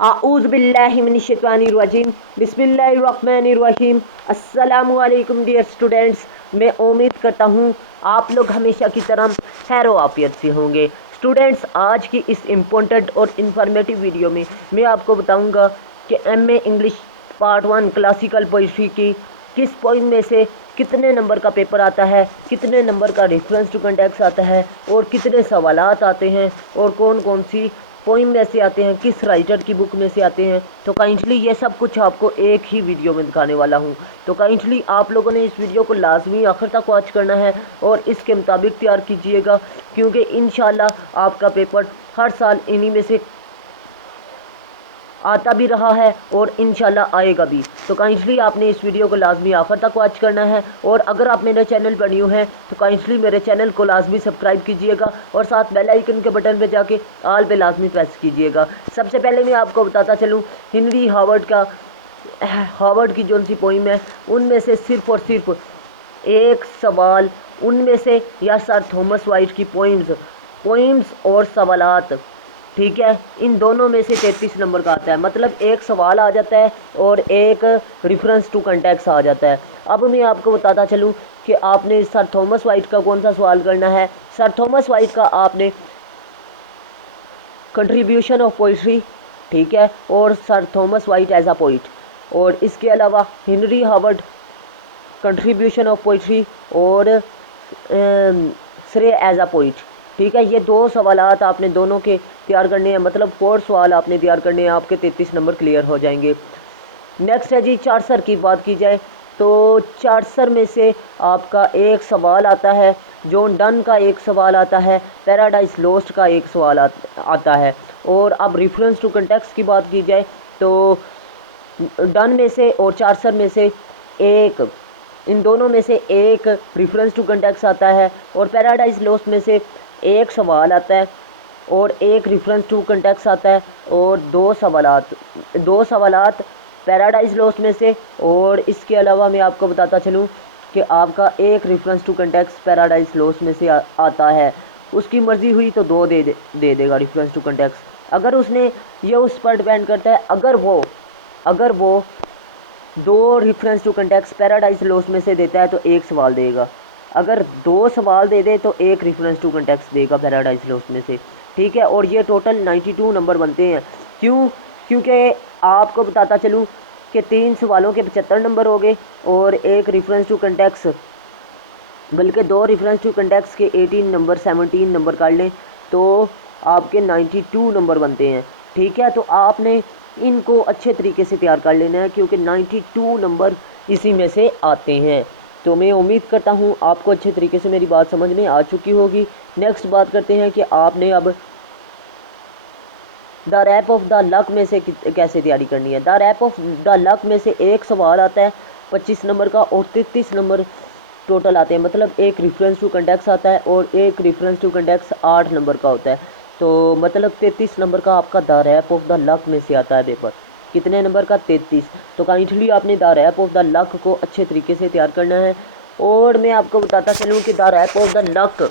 आऊज़ बिल्लाहि मिनश शैतानिर रजीम बिस्मिल्लाहिर रहमानिर रहीम। अस्सलामु अलैकुम डियर स्टूडेंट्स। मैं उम्मीद करता हूँ आप लोग हमेशा की तरह खैर आफियत से होंगे। स्टूडेंट्स, आज की इस इम्पोर्टेंट और इन्फॉर्मेटिव वीडियो में मैं आपको बताऊंगा कि MA English part 1 classical poetry की किस पोइम में से कितने नंबर का पेपर आता है, कितने नंबर का रेफरेंस टू कंटेक्स्ट आता है और कितने सवालात आते हैं और कौन कौन सी पोइम में से आते हैं, किस राइटर की बुक में से आते हैं। तो काइंडली ये सब कुछ आपको एक ही वीडियो में दिखाने वाला हूँ। तो काइंडली आप लोगों ने इस वीडियो को लाजमी आखिर तक वॉच करना है और इसके मुताबिक तैयार कीजिएगा, क्योंकि इंशाल्लाह आपका पेपर हर साल इन्हीं में से आता भी रहा है और इंशाल्लाह आएगा भी। तो काइंडली आपने इस वीडियो को लाजमी आखिर तक वॉच करना है। और अगर आप मेरे चैनल पर न्यू हैं तो काइंडली मेरे चैनल को लाजमी सब्सक्राइब कीजिएगा और साथ बेल आइकन के बटन पे जाके ऑल पे लाजमी प्रेस कीजिएगा। सबसे पहले मैं आपको बताता चलूँ, हेनरी हावर्ड की जो सी पोइम है उनमें से सिर्फ और सिर्फ एक सवाल उनमें से, या सर थॉमस वाइट की पोइम्स और सवालात, ठीक है, इन दोनों में से 33 नंबर का आता है। मतलब एक सवाल आ जाता है और एक रेफरेंस टू कंटेक्स्ट आ जाता है। अब मैं आपको बताता चलूँ कि आपने सर थॉमस वाइट का कौन सा सवाल करना है। सर थॉमस वाइट का आपने कंट्रीब्यूशन ऑफ पोइट्री, ठीक है, और sir Thomas Wyatt as a poet, और इसके अलावा Henry Howard contribution of poetry और श्रे एज अ पोइट, ठीक है। ये दो सवालात आपने दोनों के तैयार करने हैं, मतलब 4 सवाल आपने तैयार करने हैं, आपके 33 नंबर क्लियर हो जाएंगे। नेक्स्ट है जी चार्सर की बात की जाए तो चार्सर में से आपका एक सवाल आता है, जॉन डन का एक सवाल आता है, पैराडाइज लोस्ट का एक सवाल आता है। और अब रेफरेंस टू कंटेक्स्ट की बात की जाए तो डन में से और चार्सर में से एक, इन दोनों में से एक रेफरेंस टू कंटेक्स्ट आता है और पैराडाइज लॉस्ट में से एक सवाल आता है और एक रेफरेंस टू कंटेक्स्ट आता है और दो सवालात पैराडाइज लॉस्ट में से। और इसके अलावा मैं आपको बताता चलूँ कि आपका एक reference to context Paradise Lost में से आता है। उसकी मर्ज़ी हुई तो दो दे देगा रेफरेंस टू कंटेक्स्ट। अगर उसने, ये उस पर डिपेंड करता है, अगर वो दो reference to context Paradise Lost में से देता है तो एक सवाल देगा। अगर दो सवाल दे दे तो एक रेफरेंस टू कंटेक्स्ट देगा पैराडाइज लॉस्ट में से, ठीक है। और ये टोटल 92 नंबर बनते हैं। क्योंकि आपको बताता चलूँ कि 3 सवालों के 75 नंबर हो गए और एक रेफरेंस टू कंटेक्स्ट, बल्कि दो रेफरेंस टू कंटेक्स्ट के 17 नंबर काट लें तो आपके 92 नंबर बनते हैं, ठीक है। तो आपने इनको अच्छे तरीके से तैयार कर लेना है क्योंकि 92 नंबर इसी में से आते हैं। तो मैं उम्मीद करता हूँ आपको अच्छे तरीके से मेरी बात समझ में आ चुकी होगी। नेक्स्ट बात करते हैं कि आपने अब the rap of the luck में से कैसे तैयारी करनी है। The rap of the luck में से एक सवाल आता है 25 नंबर का और 33 नंबर टोटल आते हैं। मतलब एक रेफरेंस टू कंटेक्स्ट आता है और एक रेफरेंस टू कंटेक्स्ट 8 नंबर का होता है। तो मतलब 33 नंबर का आपका the rap of the luck में से आता है पेपर। कितने नंबर का? 33। तो काइंडली आपने the rap of the Lock को अच्छे तरीके से तैयार करना है। और मैं आपको बताता चलूँ कि the rap of the Lock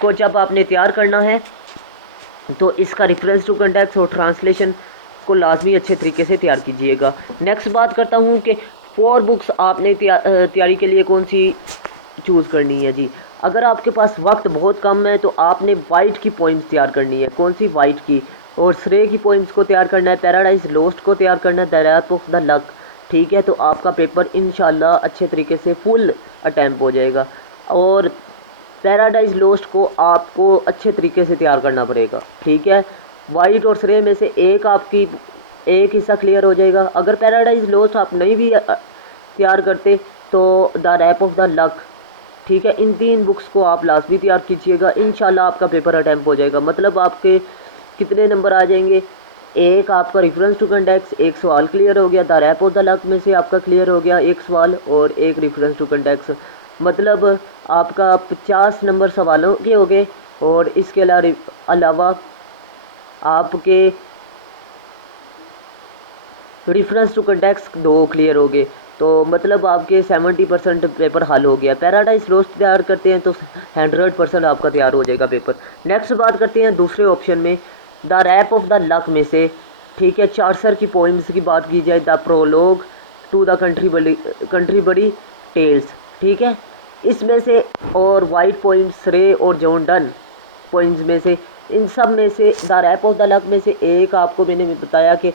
को जब आपने तैयार करना है तो इसका रेफरेंस टू कंटेक्स्ट और ट्रांसलेशन को लाजमी अच्छे तरीके से तैयार कीजिएगा। नेक्स्ट बात करता हूँ कि 4 बुक्स आपने तैयारी के लिए कौन सी चूज़ करनी है जी। अगर आपके पास वक्त बहुत कम है तो आपने वाइट की पोइम्स तैयार करनी है। कौन सी? वाइट की। और श्रे की पोइम्स को तैयार करना है, पैराडाइज लॉस्ट को तैयार करना है, the rap of the lock, ठीक है। तो आपका पेपर इंशाल्लाह अच्छे तरीके से फुल अटैम्प्ट हो जाएगा। और पैराडाइज लॉस्ट को आपको अच्छे तरीके से तैयार करना पड़ेगा, ठीक है। वाइट और श्रे में से एक हिस्सा क्लियर हो जाएगा। अगर पैराडाइज लॉस्ट आप नहीं भी तैयार करते तो the rap of the lock, ठीक है, इन 3 बुक्स को आप लाजमी तैयार कीजिएगा। इंशाल्लाह आपका पेपर अटैम्प्ट हो जाएगा। मतलब आपके कितने नंबर आ जाएंगे? एक आपका रेफरेंस टू कंटेक्स्ट, एक सवाल क्लियर हो गया। The rap of the luck में से आपका क्लियर हो गया एक सवाल और एक रेफरेंस टू कंटेक्स्ट। मतलब आपका 50 नंबर सवालों के हो गए और इसके अलावा आपके रेफरेंस टू कंटेक्स्ट 2 क्लियर हो गए। तो मतलब आपके 70% पेपर हल हो गया। पैराडाइज लॉस्ट तैयार करते हैं तो 100% आपका तैयार हो जाएगा पेपर। नेक्स्ट बात करते हैं दूसरे ऑप्शन में, the rap of the luck में से ठीक है। चार्सर की पोइम्स की बात की जाए, the prologue to the Canterbury tales, ठीक है, इसमें से, और वाइट पोइम्स रे और जॉन डन पोइम्स में से, इन सब में से the rap of the luck में से एक आपको मैंने बताया कि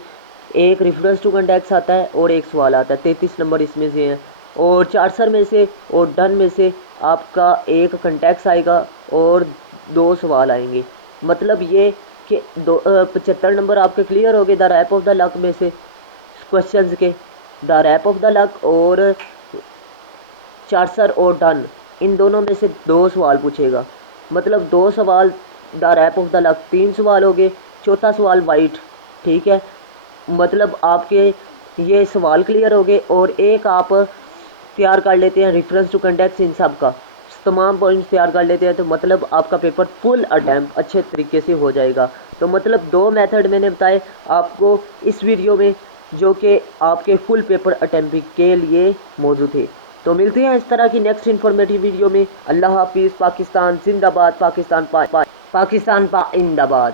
एक रेफरेंस टू कंटेक्स्ट आता है और एक सवाल आता है, 33 नंबर इसमें से हैं। और चार्सर में से और डन में से आपका एक कंटेक्स्ट आएगा और 2 सवाल आएंगे। मतलब ये कि 75 नंबर आपके क्लियर हो गए the rap of the luck में से क्वेश्चंस के। The rap of the lock और चार्सर और डन, इन दोनों में से 2 सवाल पूछेगा। मतलब 2 सवाल the rap of the lock, 3 सवाल हो गए, चौथा सवाल वाइट, ठीक है। मतलब आपके ये सवाल क्लियर हो गए और एक आप तैयार कर लेते हैं रेफरेंस टू कंटेक्स्ट, इन सब का तमाम पॉइंट्स तैयार कर लेते हैं, तो मतलब आपका पेपर फुल अटैम्प्ट अच्छे तरीके से हो जाएगा। तो मतलब 2 मेथड मैंने बताए आपको इस वीडियो में, जो कि आपके फुल पेपर अटैम्प्ट के लिए मौजूद थे। तो मिलते हैं इस तरह की नेक्स्ट इन्फॉर्मेटिव वीडियो में। अल्लाह हाफिज़। पाकिस्तान जिंदाबाद, पाकिस्तान पाकिस्तान जिंदाबाद।